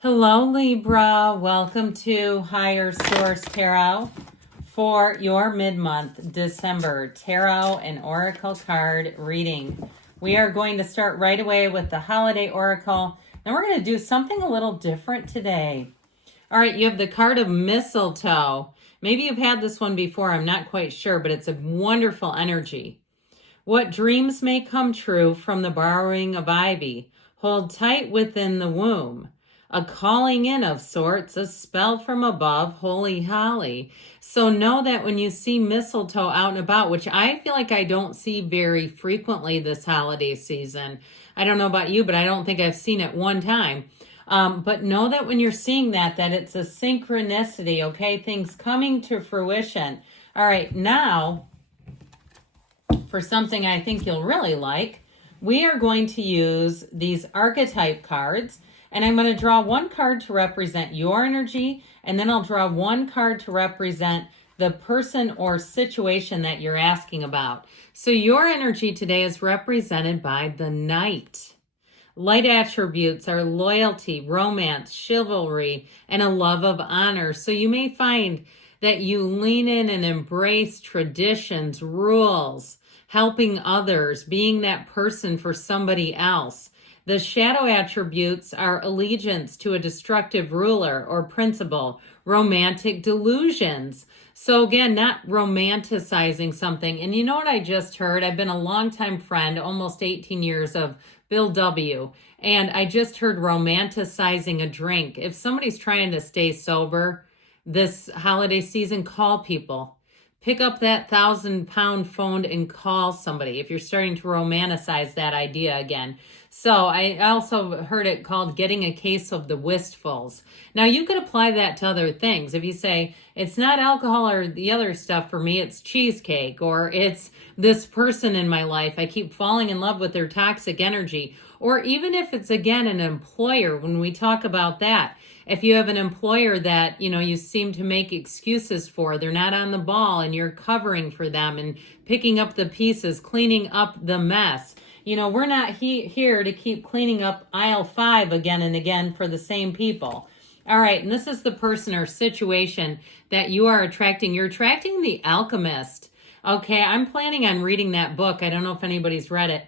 Hello, Libra. Welcome to Higher Source Tarot for your mid-month December Tarot and Oracle card reading. We are going to start right away with the Holiday Oracle, and we're going to do something a little different today. All right, you have the card of Mistletoe. Maybe you've had this one before, I'm not quite sure, but it's a wonderful energy. What dreams may come true from the borrowing of ivy. Hold tight within the womb. A calling in of sorts, a spell from above, holy holly. So know that when you see mistletoe out and about, which I feel like I don't see very frequently this holiday season. I don't know about you, but I don't think I've seen it one time. But know that when you're seeing that it's a synchronicity, okay? Things coming to fruition. All right, now for something I think you'll really like, we are going to use these Archetype cards. And I'm going to draw one card to represent your energy, and then I'll draw one card to represent the person or situation that you're asking about. So your energy today is represented by the Knight. Light attributes are loyalty, romance, chivalry, and a love of honor. So you may find that you lean in and embrace traditions, rules, helping others, being that person for somebody else. The shadow attributes are allegiance to a destructive ruler or principle, romantic delusions. So again, not romanticizing something. And you know what I just heard? I've been a longtime friend, almost 18 years, of Bill W. And I just heard romanticizing a drink. If somebody's trying to stay sober this holiday season, call people. Pick up that 1,000-pound phone and call somebody if you're starting to romanticize that idea again. So I also heard it called getting a case of the wistfuls. Now you could apply that to other things. If you say, it's not alcohol or the other stuff for me, it's cheesecake, or it's this person in my life, I keep falling in love with their toxic energy. Or even if it's, again, an employer, when we talk about that, if you have an employer that, you seem to make excuses for, they're not on the ball and you're covering for them and picking up the pieces, cleaning up the mess. We're not here to keep cleaning up aisle 5 again and again for the same people. All right, and this is the person or situation that you are attracting. You're attracting the Alchemist. Okay, I'm planning on reading that book. I don't know if anybody's read it.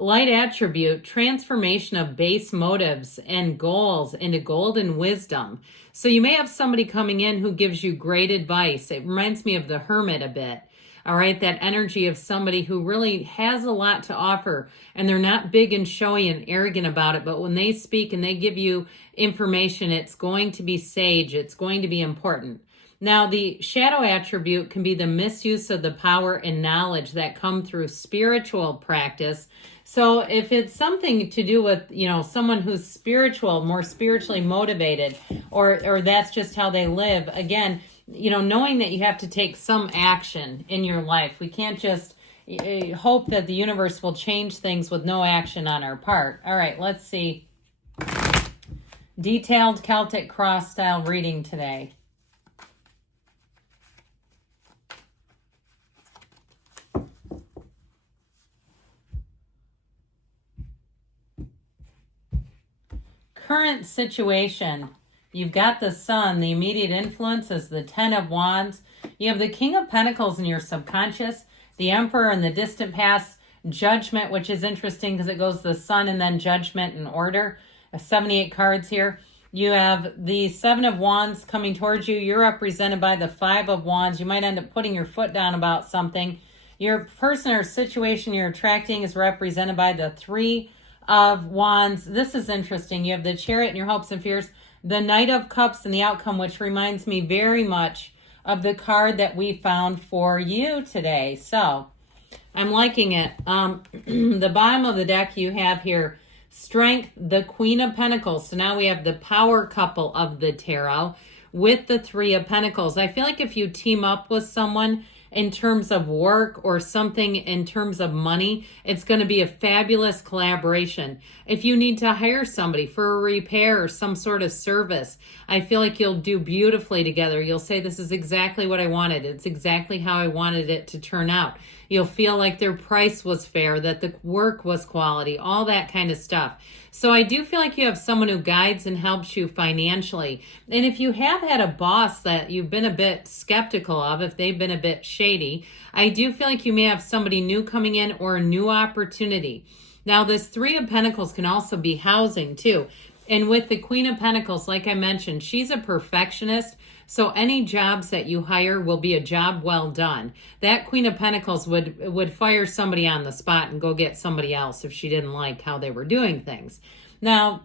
Light attribute, transformation of base motives and goals into golden wisdom. So you may have somebody coming in who gives you great advice. It reminds me of the Hermit a bit. All right, that energy of somebody who really has a lot to offer, and they're not big and showy and arrogant about it, but when they speak and they give you information, it's going to be sage, it's going to be important. Now, the shadow attribute can be the misuse of the power and knowledge that come through spiritual practice. So if it's something to do with, someone who's spiritual, more spiritually motivated, or that's just how they live, again, knowing that you have to take some action in your life. We can't just hope that the universe will change things with no action on our part. All right, let's see. Detailed Celtic cross style reading today. Current situation. You've got the Sun. The immediate influence is the Ten of Wands. You have the King of Pentacles in your subconscious, the Emperor in the distant past, Judgment, which is interesting because it goes the Sun and then Judgment in order. 78 cards here. You have the Seven of Wands coming towards you. You're represented by the Five of Wands. You might end up putting your foot down about something. Your person or situation you're attracting is represented by the Three of Wands. This is interesting. You have the Chariot in your hopes and fears, the Knight of Cups and the outcome, which reminds me very much of the card that we found for you today. So I'm liking it. The bottom of the deck you have here, Strength, the Queen of Pentacles. So now we have the power couple of the tarot with the Three of Pentacles. I feel like if you team up with someone in terms of work or something in terms of money, it's going to be a fabulous collaboration. If you need to hire somebody for a repair or some sort of service, I feel like you'll do beautifully together. You'll say, this is exactly what I wanted. It's exactly how I wanted it to turn out. You'll feel like their price was fair, that the work was quality, all that kind of stuff. So I do feel like you have someone who guides and helps you financially. And if you have had a boss that you've been a bit skeptical of, if they've been a bit shady, I do feel like you may have somebody new coming in or a new opportunity. Now, this Three of Pentacles can also be housing too. And with the Queen of Pentacles, like I mentioned, she's a perfectionist. So any jobs that you hire will be a job well done. That Queen of Pentacles would fire somebody on the spot and go get somebody else if she didn't like how they were doing things. Now,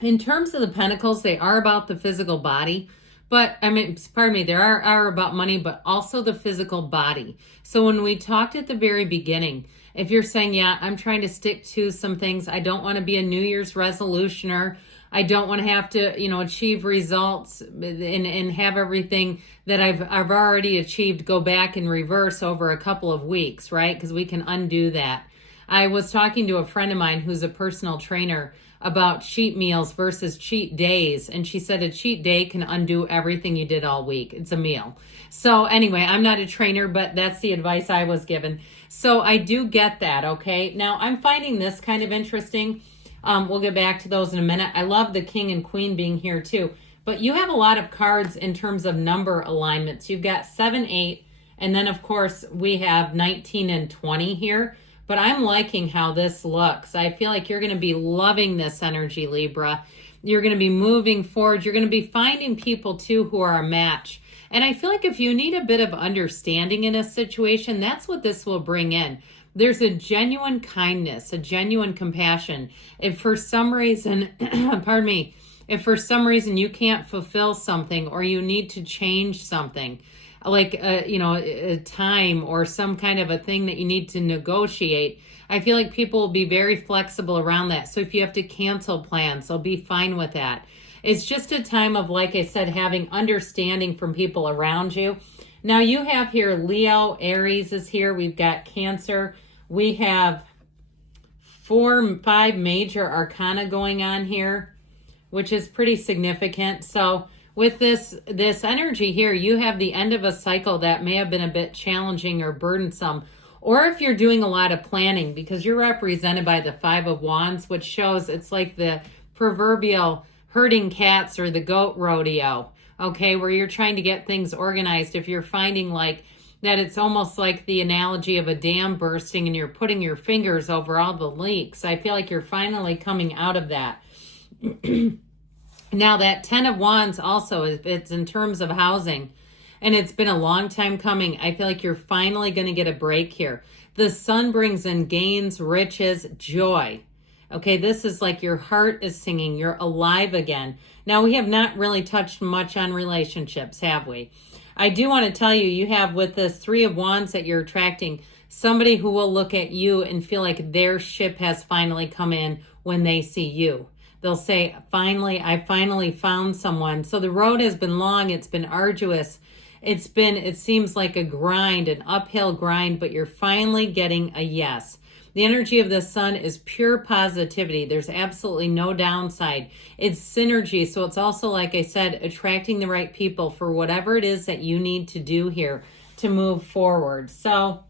in terms of the Pentacles, they are about the physical body. But, I mean, pardon me, they are about money, but also the physical body. So when we talked at the very beginning, if you're saying, yeah, I'm trying to stick to some things, I don't want to be a New Year's resolutioner, I don't want to have to, achieve results and have everything that I've already achieved go back in reverse over a couple of weeks, right? Because we can undo that. I was talking to a friend of mine who's a personal trainer about cheat meals versus cheat days. And she said a cheat day can undo everything you did all week. It's a meal. So anyway, I'm not a trainer, but that's the advice I was given. So I do get that, okay? Now, I'm finding this kind of interesting. We'll get back to those in a minute. I love the King and Queen being here too. But you have a lot of cards in terms of number alignments. You've got 7, 8, and then of course we have 19 and 20 here. But I'm liking how this looks. I feel like you're going to be loving this energy, Libra. You're going to be moving forward. You're going to be finding people too who are a match. And I feel like if you need a bit of understanding in a situation, that's what this will bring in. There's a genuine kindness, a genuine compassion. If for some reason, pardon me, if for some reason you can't fulfill something or you need to change something, like a time or some kind of a thing that you need to negotiate, I feel like people will be very flexible around that. So if you have to cancel plans, they'll be fine with that. It's just a time of, like I said, having understanding from people around you. Now you have here Leo, Aries is here. We've got Cancer. We have 4, 5 major arcana going on here, which is pretty significant. So with this energy here, you have the end of a cycle that may have been a bit challenging or burdensome. Or if you're doing a lot of planning, because you're represented by the 5 of Wands, which shows it's like the proverbial herding cats or the goat rodeo, okay, where you're trying to get things organized. If you're finding like that, it's almost like the analogy of a dam bursting and you're putting your fingers over all the leaks. I feel like you're finally coming out of that. Now that 10 of Wands also, if it's in terms of housing, and it's been a long time coming, I feel like you're finally going to get a break here. The Sun brings in gains, riches, joy. Okay, this is like your heart is singing. You're alive again. Now, we have not really touched much on relationships, have we? I do want to tell you, you have with this 3 of Wands that you're attracting somebody who will look at you and feel like their ship has finally come in when they see you. They'll say, finally, I finally found someone. So the road has been long. It's been arduous. It seems like a grind, an uphill grind, but you're finally getting a yes. The energy of the Sun is pure positivity. There's absolutely no downside. It's synergy. So it's also, like I said, attracting the right people for whatever it is that you need to do here to move forward. So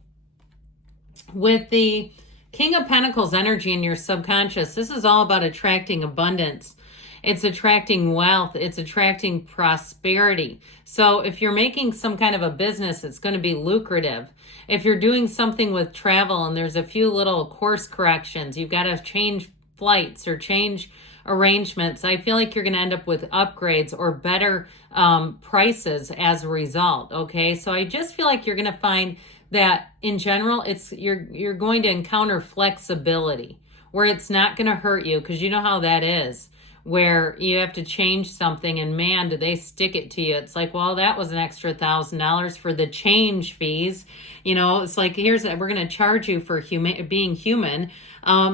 with the King of Pentacles energy in your subconscious, this is all about attracting abundance. It's attracting wealth. It's attracting prosperity. So if you're making some kind of a business, it's going to be lucrative. If you're doing something with travel and there's a few little course corrections, you've got to change flights or change arrangements, I feel like you're going to end up with upgrades or better prices as a result. Okay, so I just feel like you're going to find that in general, you're going to encounter flexibility where it's not going to hurt you, because you know how that is, where you have to change something and man, do they stick it to you. It's like, well, that was an extra $1,000 for the change fees. It's like, we're going to charge you for being human.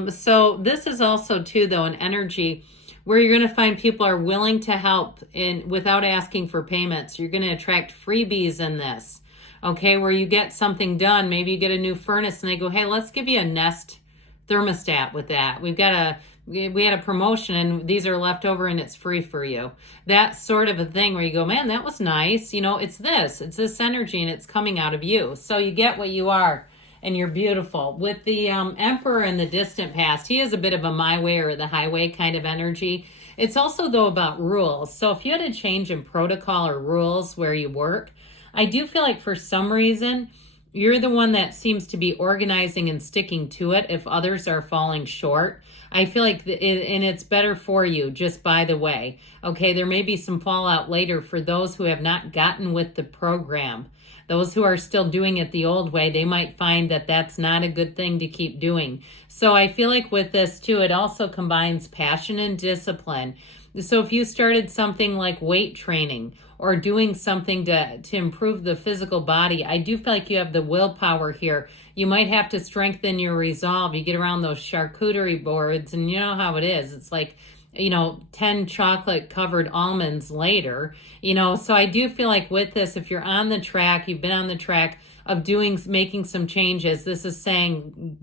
So this is also too, though, an energy where you're going to find people are willing to help without asking for payments. You're going to attract freebies in this. Okay, where you get something done, maybe you get a new furnace and they go, hey, let's give you a Nest thermostat with that. We had a promotion and these are left over and it's free for you. That sort of a thing where you go, man, that was nice. It's this energy and it's coming out of you. So you get what you are. and you're beautiful. With the Emperor in the distant past, he is a bit of a my way or the highway kind of energy. It's also, though, about rules. So if you had a change in protocol or rules where you work, I do feel like for some reason, you're the one that seems to be organizing and sticking to it if others are falling short. I feel like, and it's better for you, just by the way. Okay, there may be some fallout later for those who have not gotten with the program. Those who are still doing it the old way, they might find that that's not a good thing to keep doing. So I feel like with this too, it also combines passion and discipline. So if you started something like weight training or doing something to improve the physical body, I do feel like you have the willpower here. You might have to strengthen your resolve. You get around those charcuterie boards and you know how it is. It's like, 10 chocolate covered almonds later, so I do feel like with this, if you're on the track, you've been on the track of making some changes, this is saying,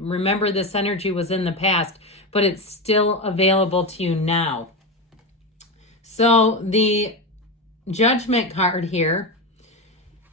remember this energy was in the past, but it's still available to you now. So the Judgment card here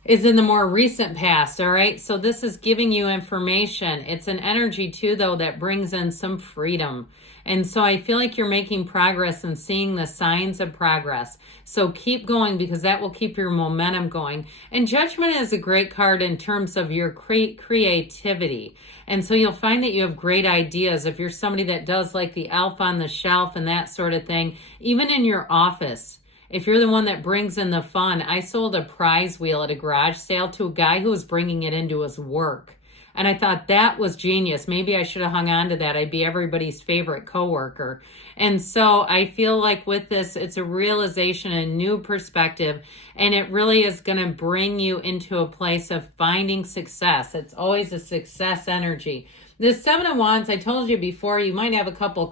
is in the more recent past, all right? So this is giving you information. It's an energy too, though, that brings in some freedom. And so I feel like you're making progress and seeing the signs of progress. So keep going because that will keep your momentum going. And Judgment is a great card in terms of your creativity. And so you'll find that you have great ideas. If you're somebody that does like the elf on the shelf and that sort of thing, even in your office, if you're the one that brings in the fun, I sold a prize wheel at a garage sale to a guy who was bringing it into his work. And I thought that was genius. Maybe I should have hung on to that. I'd be everybody's favorite coworker. And so I feel like with this, it's a realization, a new perspective, and it really is going to bring you into a place of finding success. It's always a success energy. This Seven of Wands, I told you before, you might have a couple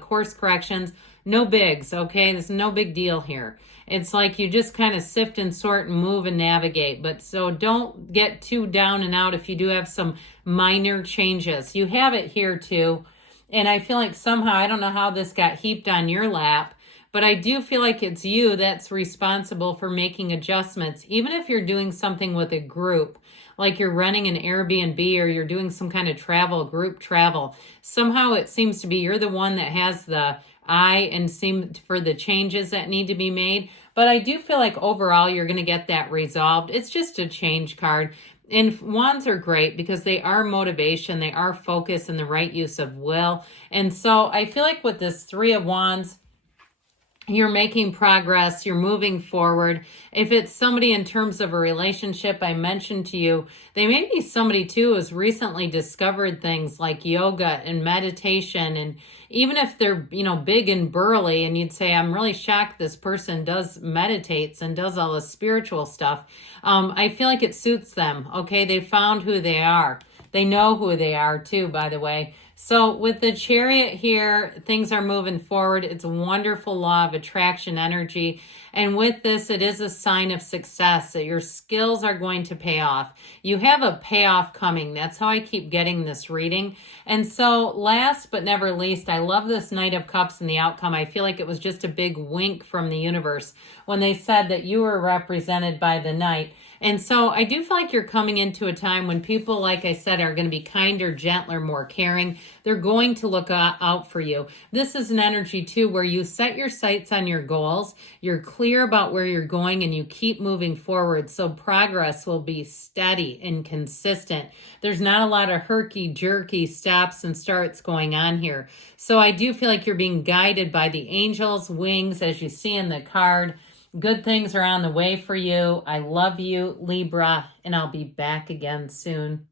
course corrections. No bigs, okay? There's no big deal here. It's like you just kind of sift and sort and move and navigate. But so don't get too down and out if you do have some minor changes. You have it here too. And I feel like somehow, I don't know how this got heaped on your lap, but I do feel like it's you that's responsible for making adjustments. Even if you're doing something with a group, like you're running an Airbnb or you're doing some kind of group travel, somehow it seems to be you're the one that has the eye and seem for the changes that need to be made. But I do feel like overall you're going to get that resolved. It's just a change card. And wands are great because they are motivation, they are focus and the right use of will. And so I feel like with this Three of Wands, you're making progress, you're moving forward. If it's somebody in terms of a relationship, I mentioned to you, they may be somebody too who has recently discovered things like yoga and meditation. And even if they're, big and burly and you'd say, I'm really shocked this person meditates and does all the spiritual stuff. I feel like it suits them. Okay. They found who they are. They know who they are too, by the way. So with the Chariot here, things are moving forward. It's a wonderful law of attraction energy. And with this, it is a sign of success that your skills are going to pay off. You have a payoff coming. That's how I keep getting this reading. And so last but never least, I love this Knight of Cups and the outcome. I feel like it was just a big wink from the universe when they said that you were represented by the Knight. And so I do feel like you're coming into a time when people, like I said, are going to be kinder, gentler, more caring. They're going to look out for you. This is an energy, too, where you set your sights on your goals. You're clear about where you're going and you keep moving forward. So progress will be steady and consistent. There's not a lot of herky-jerky stops and starts going on here. So I do feel like you're being guided by the angels' wings, as you see in the card. Good things are on the way for you. I love you, Libra, and I'll be back again soon.